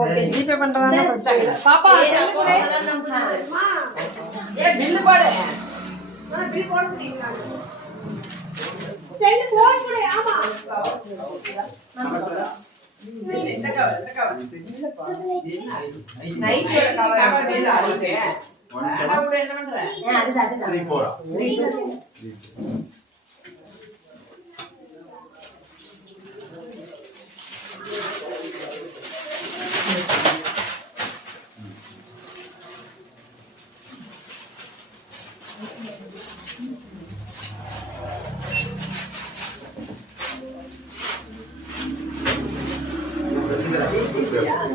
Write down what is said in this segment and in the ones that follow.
okay GPay பண்றதானே first பாப்பா செல் போடு ஏ bill போடு பில் போட சொல்றீங்களா செல் போடு ஆமா இந்த கவர் நைட் கவர் வேற ஆடுது நான் என்ன பண்றேன் அதுதான் 3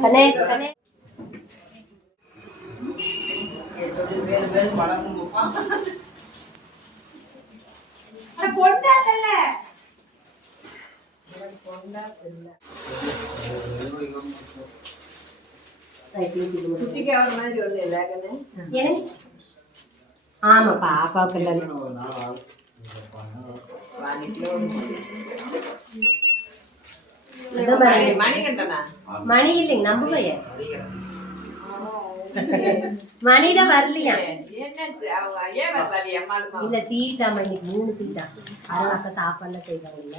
கனே கனே வேற வேற பழகும் போப்பா அட பொண்டா தெல்ல குட்டிக்கு அவர் மாதிரி ஒண்ணு இல்ல கனே ஆமா பாப்பாக்கு இல்ல மணி இல்லைங்க நம்பலையே மணிதான் வரலையா இல்ல சீட்டா மணி 3 சீட்டா அதனால அக்கா சாப்பாடு செய்வாங்கல்ல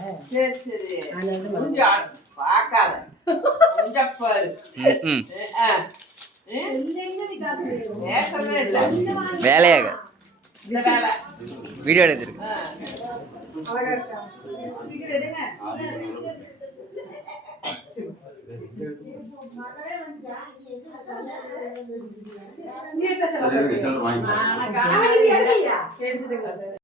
வேலையாக வீடியோ எடுத்துருக்கு